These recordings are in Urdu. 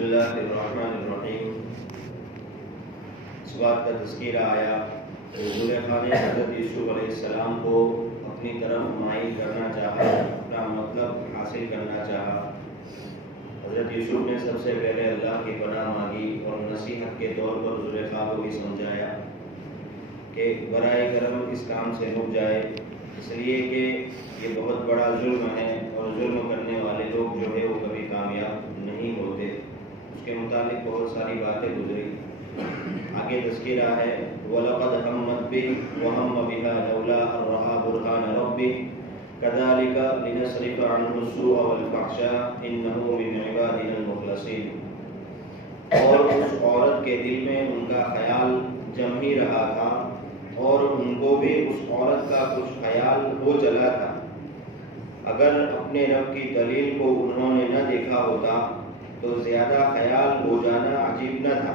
اللہ الرحمن الرحیم۔ اس بات کا تذکرہ آیا کہ زلیخا نے حضرت یوسف علیہ السلام کو اپنی طرف مائل کرنا چاہا، اپنا مطلب حاصل کرنا چاہا۔ حضرت یوسف نے سب سے پہلے اللہ کی پناہ مانگی اور نصیحت کے طور پر زلیخا کو بھی سمجھایا کہ برائے کرم اس کام سے رک جائے، اس لیے کہ یہ بہت بڑا ظلم ہے اور ظلم کرنے والے لوگ جو ہے وہ کبھی کامیاب نہیں ہوتے۔ اس کے متعلق بہت ساری باتیں گزری۔ آگے تذکرہ ہے وَلَقَدْ هَمَّتْ بِهِ وَهَمَّ بِهَا لَوْلَا أَن رَّأَىٰ بُرْهَانَ رَبِّهِ كَذَٰلِكَ لِنَصْرِفَ عَنْهُ السُّوءَ وَالْفَحْشَاءَ إِنَّهُ مِنْ عِبَادِنَا الْمُخْلَصِينَ۔ اور اس عورت کے دل میں ان کا خیال جم ہی رہا تھا اور ان کو بھی اس عورت کا کچھ خیال ہو چلا تھا۔ اگر اپنے رب کی دلیل کو انہوں نے نہ دیکھا ہوتا تو زیادہ خیال ہو جانا عجیب نہ تھا۔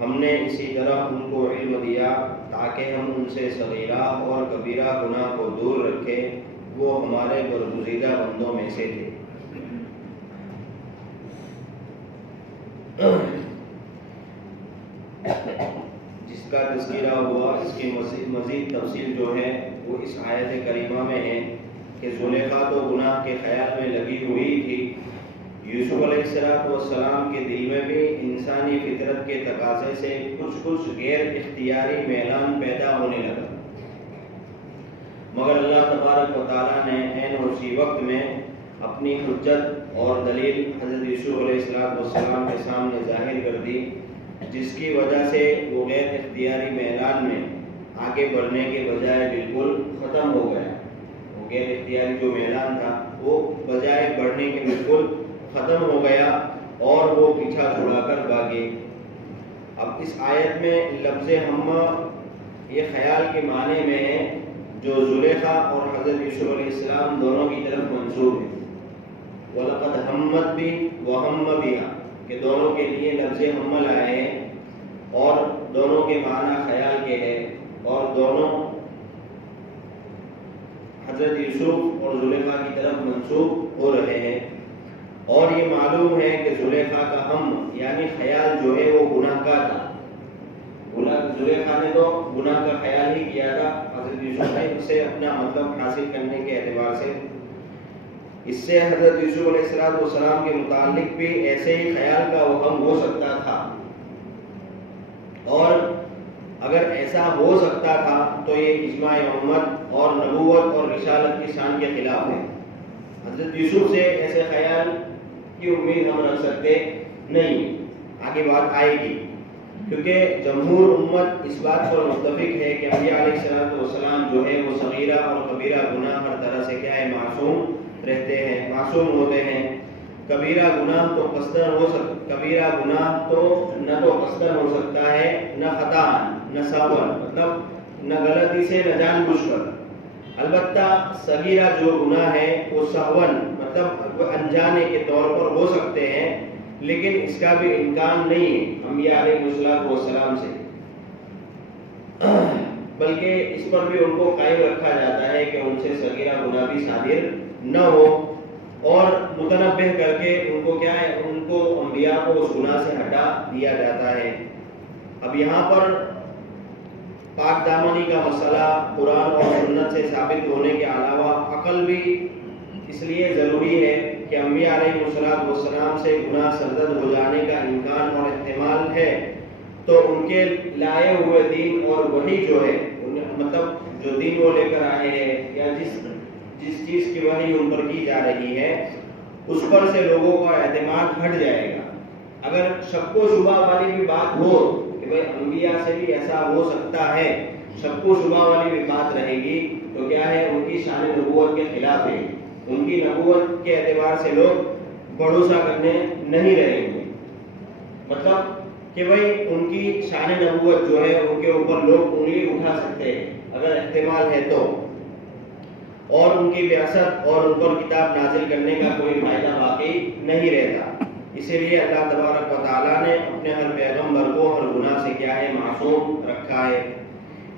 ہم نے اسی طرح ان کو علم دیا تاکہ ہم ان سے صغیرہ اور کبیرہ گناہ کو دور رکھیں، وہ ہمارے برگزیدہ بندوں میں سے تھے۔ جس کا تذکرہ ہوا، اس کی مزید تفصیل جو ہے وہ اس آیت کریمہ میں ہے کہ زلیخا تو گناہ کے خیال میں لگی ہوئی تھی، یوسف علیہ السلام کے دل میں بھی انسانی فطرت کے تقاضے سے کچھ غیر اختیاری میلان پیدا ہونے لگا، مگر اللہ تبارک و تعالیٰ نے عین اسی وقت میں اپنی حجت اور دلیل حضرت یوسف علیہ السلام کے سامنے ظاہر کر دی، جس کی وجہ سے وہ غیر اختیاری میلان میں آگے بڑھنے کے بجائے بالکل ختم ہو گیا۔ وہ غیر اختیاری جو میلان تھا وہ بجائے بڑھنے کے بالکل ختم ہو گیا اور وہ پیچھا چھڑا کر بھاگے۔ اب اس آیت میں لفظ ہم یہ خیال کے معنی میں ہے جو زلیخا اور حضرت یوسف علیہ السلام دونوں کی طرف منسوب ہے۔ وَلَقَدْ هَمَّتْ بِهِ وَهَمَّ بِهَا کہ دونوں کے لیے لفظ ہم لائے ہیں اور دونوں کے معنی خیال کے ہیں اور دونوں حضرت یوسف اور زلیخا کی طرف منسوب ہو رہے ہیں، اور یہ معلوم ہے کہ زلیخا کا ہم یعنی خیال جو ہے وہ گناہ کا تھا۔ زلیخا نے تو گناہ کا خیال ہی کیا تھا، حضرت یوسف نے اسے اپنا مطلب حاصل کرنے کے اعتبار سے اس سے حضرت یوسف علیہ السلام کے متعلق بھی ایسے ہی خیال کا وہ ہم ہو سکتا تھا، اور اگر ایسا ہو سکتا تھا تو یہ اجماع امت اور نبوت اور رسالت کی شان کے خلاف ہے۔ حضرت یوسف سے ایسے خیال کی امید ہم رکھ سکتے نہیں، آگے بات آئے گی، کیونکہ جمہور امت اس بات پر متفق ہے کہ انبیاء علیہ السلام جو ہے وہ صغیرہ اور کبیرہ گناہ ہر طرح سے کیا ہے معصوم رہتے ہیں، معصوم ہوتے ہیں۔ کبیرہ گناہ تو قصدن ہو سکتا، کبیرہ گناہ تو نہ تو قصدن ہو سکتا ہے نہ خطا نہ سہوا، مطلب نہ غلطی سے نہ جان بوجھ کر۔ البتہ صغیرہ جو گناہ ہے وہ سہون مطلب انجانے کے طور پر ہو سکتے ہیں، لیکن اس کا بھی امکان نہیں ہے انبیاء علیہ السلام سے، بلکہ اس پر بھی ان کو قائم رکھا جاتا ہے کہ ان سے صغیرہ گناہ بھی صادر نہ ہو، اور متنبہ کر کے ان کو کیا ہے، ان کو انبیاء کو اس گناہ سے ہٹا دیا جاتا ہے۔ اب یہاں پر پاک دامنی کا مسئلہ قرآن اور سنت سے ثابت ہونے کے علاوہ عقل بھی اس لیے ضروری ہے کہ انبیاء علیہ السلام سے گناہ سرزد ہو جانے کا امکان اور احتمال ہے، تو ان کے لائے ہوئے دین اور وحی جو ہے مطلب جو دین وہ لے کر آئے ہیں یا جس چیز کی وحی ان پر کی جا رہی ہے اس پر سے لوگوں کا اعتماد ہٹ جائے گا۔ اگر شک و شبہ والی بھی بات ہو کہ بھئی انبیاء سے بھی ایسا ہو سکتا ہے، شک و شبہ والی بھی بات رہے گی تو کیا ہے، ان کی شان نبوت کے خلاف ہے، ان کی نبوت کے اعتبار سے لوگ بھروسہ کرنے نہیں رہیں گے، مطلب کہ بھئی ان کی شان نبوت جو ہے ان کے اوپر لوگ انگلی اٹھا سکتے ہیں اگر احتمال ہے تو، اور ان کی بعثت اور ان پر کتاب نازل کرنے کا کوئی فائدہ باقی نہیں رہتا۔ اسی لیے اللہ تبارک و تعالیٰ نے اپنے ہر پیغمبر کو ہر گناہ سے کیا ہے، معصوم رکھا ہے۔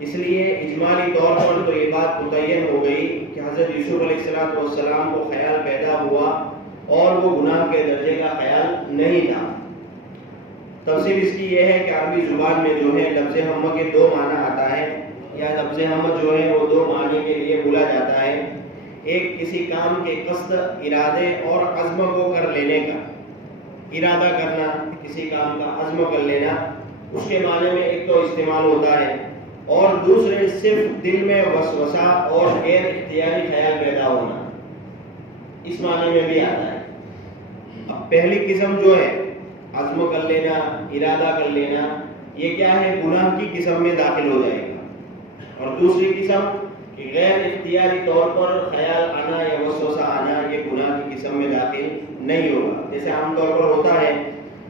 اس لیے اجمالی طور پر تو یہ بات متعین ہو گئی کہ حضرت یوسف علیہ السلام کو خیال پیدا ہوا اور وہ گناہ کے درجے کا خیال نہیں تھا۔ تفصیل اس کی یہ ہے کہ عربی زبان میں جو ہے لفظ ہم کے دو معنی آتا ہے، یا لفظ ہم جو ہے وہ دو معنی کے لیے بولا جاتا ہے۔ ایک کسی کام کے قصد، ارادے اور عزم کو کر لینے کا، ارادہ کرنا، کسی کام کا عزم کر لینا، اس کے معنی میں ایک تو استعمال ہوتا ہے، اور دوسرے صرف دل میں وسوسہ اور غیر اختیاری خیال پیدا ہونا، اس معنی میں بھی آتا ہے۔ اب پہلی قسم جو ہے عزم کر لینا، ارادہ کر لینا، یہ کیا ہے؟ گناہ کی قسم میں داخل ہو جائے گا۔ اور دوسری قسم کہ غیر اختیاری طور پر خیال آنا یا وسوسہ آنا، یہ گناہ کی قسم میں داخل نہیں ہوگا۔ جیسے عام طور پر ہوتا ہے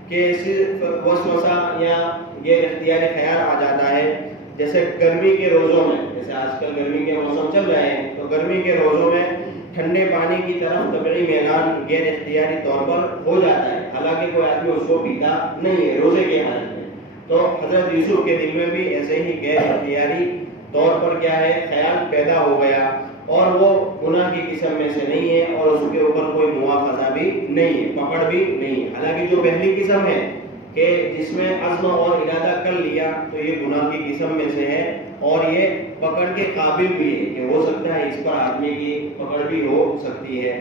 کہ صرف وسوسہ یا غیر اختیاری خیال آ جاتا ہے، جیسے گرمی کے روزوں میں، جیسے آج کل گرمی کے موسم چل رہے ہیں، تو گرمی کے روزوں میں ٹھنڈے پانی کی طرف طبعی میلان غیر اختیاری طور پر ہو جاتا ہے، حالانکہ کوئی آدمی اس کو پیتا نہیں ہے روزے کے حالت میں۔ تو حضرت یوسف کے دل میں بھی ایسے ہی غیر اختیاری طور پر کیا ہے؟ خیال پیدا ہو گیا، اور وہ گناہ کی قسم میں سے نہیں ہے، اور اس کے اوپر کوئی مواخذہ بھی نہیں ہے، پکڑ بھی نہیں ہے۔ حالانکہ جو پہلی قسم ہے کہ جس میں عزم اور ارادہ کر لیا، تو یہ گناہ کی قسم میں سے ہے، اور یہ پکڑ کے قابل بھی ہے کہ ہو سکتا ہے اس پر آدمی کی پکڑ بھی ہو سکتی ہے۔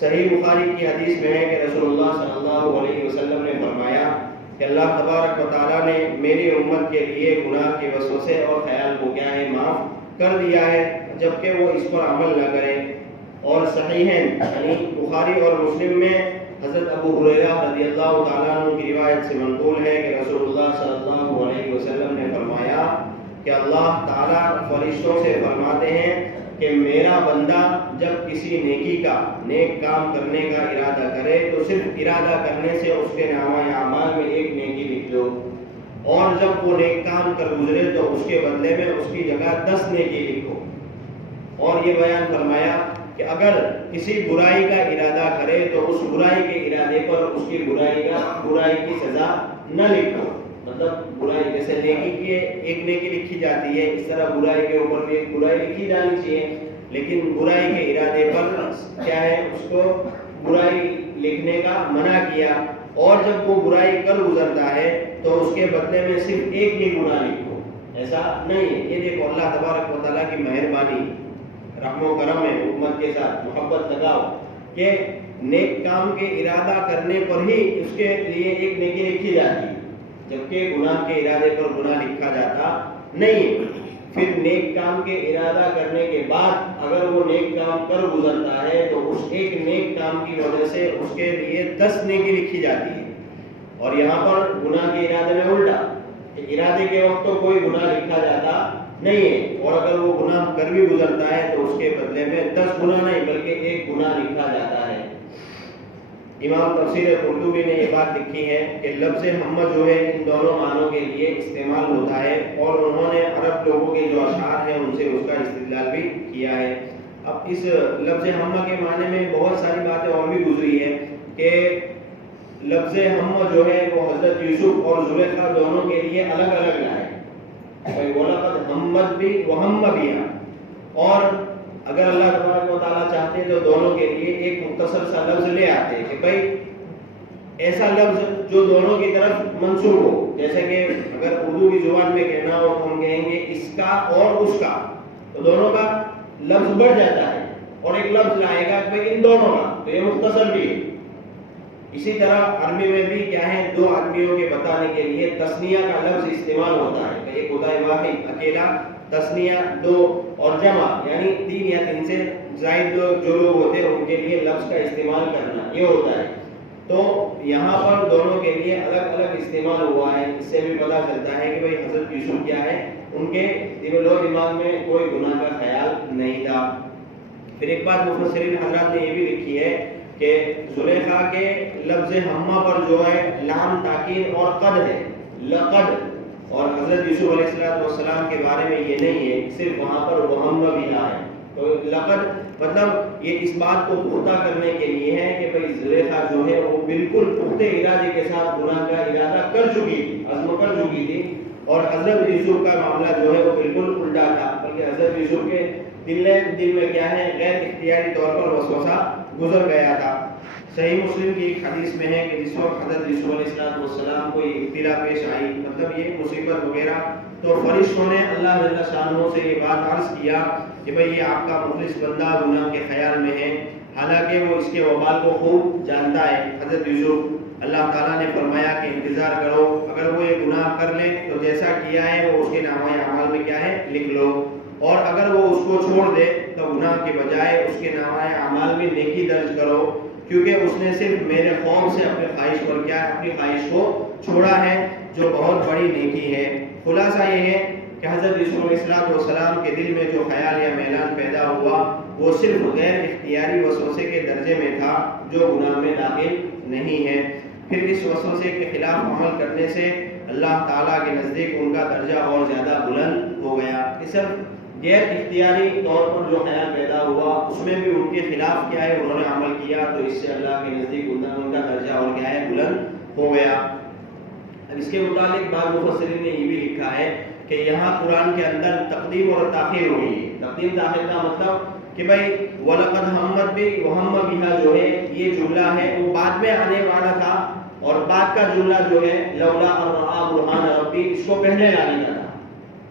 صحیح بخاری کی حدیث میں ہے کہ رسول اللہ صلی اللہ علیہ وسلم نے فرمایا کہ اللہ تبارک و تعالیٰ نے میری امت کے لیے گناہ کے وسوسے اور خیال کو کیا ہے؟ معاف کر دیا ہے، جبکہ وہ اس پر عمل نہ کریں۔ اور صحیحین یعنی بخاری اور مسلم میں حضرت ابو ہریرہ رضی اللہ تعالیٰ عنہ کی روایت سے منقول ہے کہ رسول اللہ صلی اللہ علیہ وسلم نے فرمایا کہ اللہ تعالیٰ فرشتوں سے فرماتے ہیں کہ میرا بندہ جب کسی نیکی کا، نیک کام کرنے کا ارادہ کرے تو صرف ارادہ کرنے سے اس کے نامہ اعمال میں ایک نیکی لکھ دو، اور جب وہ نیک کام کر گزرے تو اس کے بدلے میں اس کی جگہ 10 نیکی لکھو۔ اور یہ بیان فرمایا کہ اگر کسی برائی کا ارادہ کرے تو اس برائی کے ارادے پر اس کی برائی کی سزا نہ لکھو۔ مطلب برائی جیسے نیکی کی ایک نیکی لکھی جاتی ہے، اس طرح برائی کے اوپر بھی ایک برائی لکھی جانی چاہیے، لیکن برائی کے ارادے پر کیا ہے؟ اس کو برائی لکھنے کا منع کیا، اور جب وہ برائی کر گزرتا ہے تو اس کے بدلے میں صرف ایک ہی گناہ لکھو۔ ایسا نہیں ہے۔ یہ دیکھو اللہ تبارک و تعالیٰ کی مہربانی، رحم و کرم ہے، امت کے ساتھ محبت لگاؤ کہ نیک کام کے ارادہ کرنے پر ہی اس کے لیے ایک نیکی لکھی جاتی ہے، جبکہ گناہ کے ارادے پر گناہ لکھا جاتا نہیں۔ پھر نیک کام کے ارادہ کرنے کے بعد اگر وہ نیک کام کر گزرتا ہے تو اس ایک نیک کام کی وجہ سے اس کے لیے 10 نیکی لکھی جاتی ہے۔ اور یہاں پر گناہ کے ارادے میں الٹا، کہ ارادے کے وقت تو کوئی گناہ لکھا جاتا نہیں ہے، اور اگر وہ گناہ کر بھی گزرتا ہے تو اس کے بدلے میں 10 گناہ نہیں بلکہ ایک گناہ لکھا جاتا ہے۔ امام تفسیر قرطبی نے یہ بات لکھی ہے کہ لفظ ہم جو ہے ان دونوں معنوں کے لیے استعمال ہوتا ہے، اور انہوں نے عرب لوگوں کے جو اشعار ہیں ان سے اس کا استدلال بھی کیا ہے۔ اب اس لفظ ہم کے معنی میں بہت ساری باتیں اور بھی گزری ہیں کہ لفظ ہم جو ہے وہ حضرت یوسف اور زلیخا دونوں کے لیے الگ الگ لائے، وَلَقَدْ هَمَّتْ بِهِ وَهَمَّ بِهَا، اور اگر اللہ تبارک و تعالیٰ چاہتے تو دونوں کے لیے ایک مختصر سا لفظ لے آتے کہ بھائی ایسا لفظ جو دونوں کی طرف منسوب ہو، جیسے کہ اگر اردو کی زبان میں کہنا ہو تو ہم کہیں گے اس کا اور اس کا، تو دونوں کا لفظ بڑھ جاتا ہے، اور ایک لفظ لائے گا کہ ان دونوں کا، تو یہ مختصر بھی ہے۔ اسی طرح عربی میں بھی کیا ہے؟ دو آدمیوں کے بتانے کے لیے تثنیہ کا لفظ استعمال ہوتا ہے، کہ ایک ہوتا ہے واحد اکیلا، تثنیہ دو، اور جمع یعنی 3 یا 3 سے زائد جو لوگ ہوتے ہیں ان کے لیے لفظ کا استعمال کرنا، یہ ہوتا ہے۔ تو یہاں پر دونوں کے لیے الگ الگ استعمال ہوا ہے۔ اس سے بھی پتہ چلتا ہے کہ بھئی حضرت یوسف کیا ہے؟ ان کے دل و دماغ میں کوئی گناہ کا خیال نہیں تھا۔ پھر ایک بات مفسرین حضرات نے یہ بھی لکھی ہے کہ زلیخا کے لفظ ہمہ پر جو ہے لام تاکید اور قد ہے، لقد، اور حضرت یوسف علیہ السلام کے بارے میں یہ نہیں ہے، صرف وہاں پر وہم بھی ہے۔ تو لقد مطلب یہ اس بات کو پختہ کرنے کے لیے ہے کہ بھئی زلیخا جو ہے وہ بالکل پختہ ارادے کے ساتھ گناہ کا ارادہ کر چکی تھی، عزم کر چکی تھی، اور حضرت یوسف کا معاملہ جو ہے وہ بالکل الٹا تھا، بلکہ حضرت یوسف کے دل میں کیا ہے؟ غیر اختیاری طور پر وسوسہ گزر گیا تھا۔ صحیح مسلم کی ایک حدیث میں ہے کہ جس وقت حضرت یوسف علیہ السلام کو یہ ابتلا پیش آئی، مطلب یہ مصیبت وغیرہ، تو فرشتوں نے اللہ جل شانہ سے یہ بات عرض کیا کہ بھئی یہ آپ کا مخلص بندہ گناہ کے خیال میں ہے، حالانکہ وہ اس کے وبال کو خوب جانتا ہے۔ حضرت یوسف، اللہ تعالیٰ نے فرمایا کہ انتظار کرو، اگر وہ یہ گناہ کر لے تو جیسا کیا ہے وہ اس کے نامہ اعمال میں کیا ہے لکھ لو، اور اگر وہ اس کو چھوڑ دے تو گناہ کے بجائے اس کے نامہ اعمال میں نیکی درج کرو، کیونکہ اس نے صرف میرے خوف سے اپنے خواہش پر کیا ہے، اپنی خواہش کو چھوڑا ہے، جو بہت بڑی نیکی ہے۔ خلاصہ یہ ہے کہ حضرت یوسف علیہ السلام کے دل میں جو خیال یا میلان پیدا ہوا وہ صرف غیر اختیاری وسوسے کے درجے میں تھا، جو گناہ میں داخل نہیں ہے۔ پھر اس وسوسے کے خلاف عمل کرنے سے اللہ تعالیٰ کے نزدیک ان کا درجہ اور زیادہ بلند ہو گیا۔ اس غیر اختیاری طور پر جو خیال پیدا ہوا اس میں بھی ان کے خلاف کیا ہے انہوں نے عمل کیا، تو اس سے اللہ کے نزدیک ان کا درجہ اور کیا ہے بلند ہو گیا۔ اب اس کے متعلق بعض مفسرین نے یہ بھی لکھا ہے کہ یہاں قرآن کے اندر تقدیم اور تاخیر ہوئی ہے۔ تقدیم تاخیر کا مطلب کہ بھائی وَلَقَدْ هَمَّتْ بِهِ وَهَمَّ بِهَا جو ہے یہ جملہ ہے وہ بعد میں آنے والا تھا، اور بعد کا جملہ جو ہے لولا ان رأى برهان ربی اس کو پہلے لانے کا تھا۔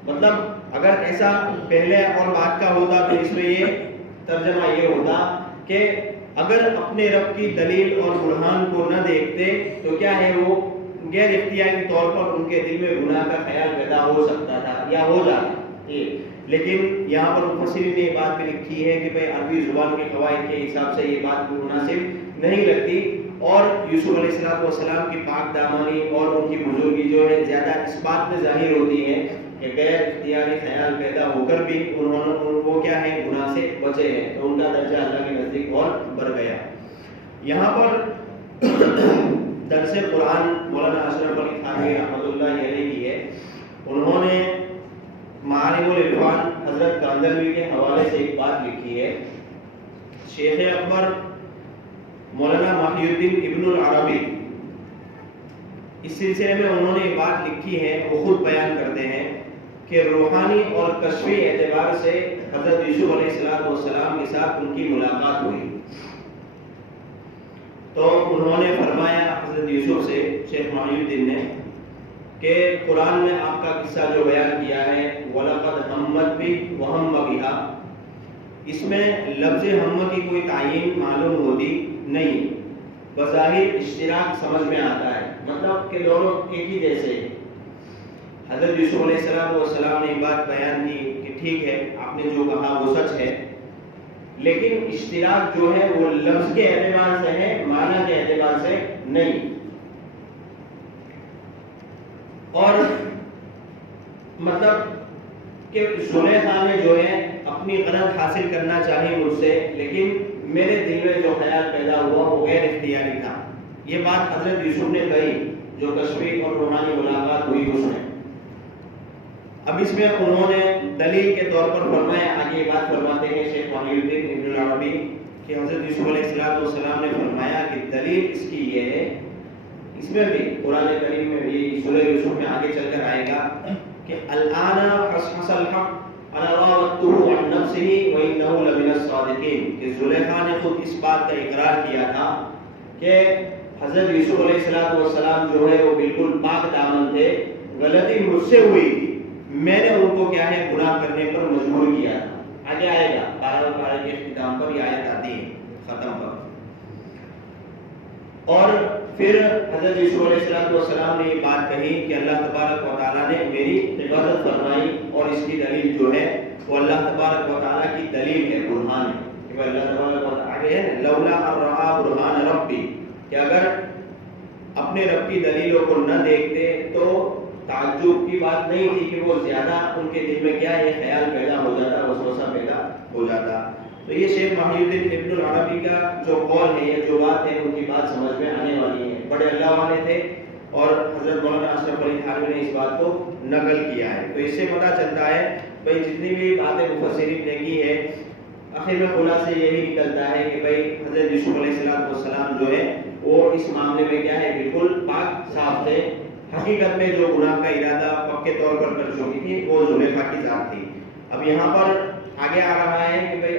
مطلب اگر ایسا پہلے اور بعد کا ہوتا تو اس میں یہ ترجمہ یہ ہوتا کہ اگر اپنے رب کی دلیل اور برہان کو نہ دیکھتے تو کیا ہے وہ غیر اختیاری طور پر ان کے دل میں گناہ کا خیال پیدا ہو سکتا تھا یا ہو جاتا۔ لیکن یہاں پر مفسرین نے یہ بات بھی لکھی ہے کہ بھئی عربی زبان کے قواعد کے حساب سے یہ بات مناسب نہیں لگتی، اور یوسف علیہ السلام کی پاک دامانی اور ان کی بزرگی جو ہے زیادہ اس بات میں ظاہر ہوتی ہے کہ غیر اختیاری خیال پیدا ہو کر بھی وہ کیا ہے گناہ سے بچے ہیں، تو ان کا درجہ اللہ کے نزدیک اور بڑھ گیا۔ یہاں پر درس قرآن مولانا اشرف علی تھانوی رحمۃ اللہ علیہ کی ہے، انہوں نے معارف العرفان حضرت کاندھلوی کے حوالے سے ایک بات لکھی ہے۔ شیخ اکبر مولانا محی الدین ابن العربی اس سلسلے میں انہوں نے یہ بات لکھی ہے، وہ خود بیان کرتے ہیں کہ روحانی اور کشفی اعتبار سے حضرت یوسف علیہ السلام کے ساتھ ان کی ملاقات ہوئی، تو انہوں نے فرمایا حضرت یوسف سے شیخ محی الدین نے کہ قرآن میں آپ کا قصہ جو بیان کیا ہے وَلَقَدْ هَمَّتْ بِهِ وَهَمَّ بِهَا، اس میں لفظ ہم کی کوئی تعین معلوم ہوتی نہیں، بظاہر اشتراک سمجھ میں آتا ہے، مطلب کہ دونوں ایک ہی جیسے۔ حضرت یوسف علیہ السلام نے یہ بات بیان کی کہ ٹھیک ہے آپ نے جو کہا وہ سچ ہے، لیکن اشتراک جو ہے وہ لفظ کے اعتبار سے ہے، معنی کے اعتبار سے نہیں۔ اور مطلب کہ زلیخا نے جو ہے اپنی غرض حاصل کرنا چاہی مجھ سے، لیکن میرے دل میں جو خیال پیدا ہوا وہ غیر اختیاری تھا۔ یہ بات حضرت یوسف نے کہی جو کشفی اور روحانی ملاقات ہوئی اس میں۔ اب اس میں انہوں نے دلیل کے طور پر فرمایا، آگے یہ بات فرماتے ہیں شیخ محی الدین ابن العربی کہ حضرت یوسف علیہ السلام نے فرمایا کہ دلیل اس کی یہ ہے، اس میں بھی قرآن کریم میں بھی سورہ یوسف میں آگے چل کر آئے گا کہ الآن حصحص الحق انا راودته عن نفسه وانه لمن الصادقین، کہ زلیخا نے خود اس بات کا اقرار کیا تھا کہ حضرت یوسف علیہ السلام جو ہے وہ بالکل پاک دامن تھے، غلطی مجھ سے ہوئی تھی، میں نے ان کو کیا ہے گناہ کرنے پر مجبور کیا تھا۔ آگے آئے گا 12 پارے کے اختتام پر یہ آیت آتی ہے ختم پر۔ اور پھر حضرت یوسف علیہ السلام نے یہ بات کہی کہ اللہ تبارک و تعالیٰ نے میری حفاظت فرمائی، اور اس کی دلیل جو ہے وہ اللہ تبارک و تعالیٰ کی دلیل ہے، برہان ہے کہ اللہ تبارک و تعالیٰ آگے ہے لولا ان رأى برہان ربی، کہ اگر اپنے رب کی دلیلوں کو نہ دیکھتے تو تعجب کی بات نہیں تھی کہ وہ زیادہ ان کے دل میں کیا یہ خیال پیدا ہو جاتا، وسوسہ پیدا ہو جاتا۔ تو یہ شیخ محی الدین ابن العربی کا جو قول ہے یا جو بات ہے ان کی بات سمجھ میں آنے والی ہے، بڑے اللہ والے تھے، اور حضرت مولانا اشرف علی تھانوی نے اس بات کو نقل کیا ہے۔ تو اس سے پتہ چلتا ہے بھائی جتنی بھی باتیں مفسرین نے کی ہے، آخر میں خلاصہ یہی نکلتا ہے کہ بھائی حضرت یوسف علیہ السلام جو ہے وہ اس معاملے میں کیا ہے بالکل پاک صاف تھے، حقیقت میں جو گناہ کا ارادہ پکے طور پر کر چکی تھی وہ زلیخا کی ذات تھی۔ اب یہاں پر آگے آ رہا ہے کہ بھائی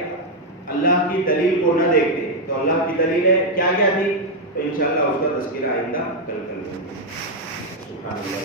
اللہ کی دلیل کو نہ دیکھتے. تو اللہ کی دلیلیں کیا کیا تھی؟ تو انشاءاللہ اس کا تذکرہ آئندہ کل کریں گے. سبحان اللہ.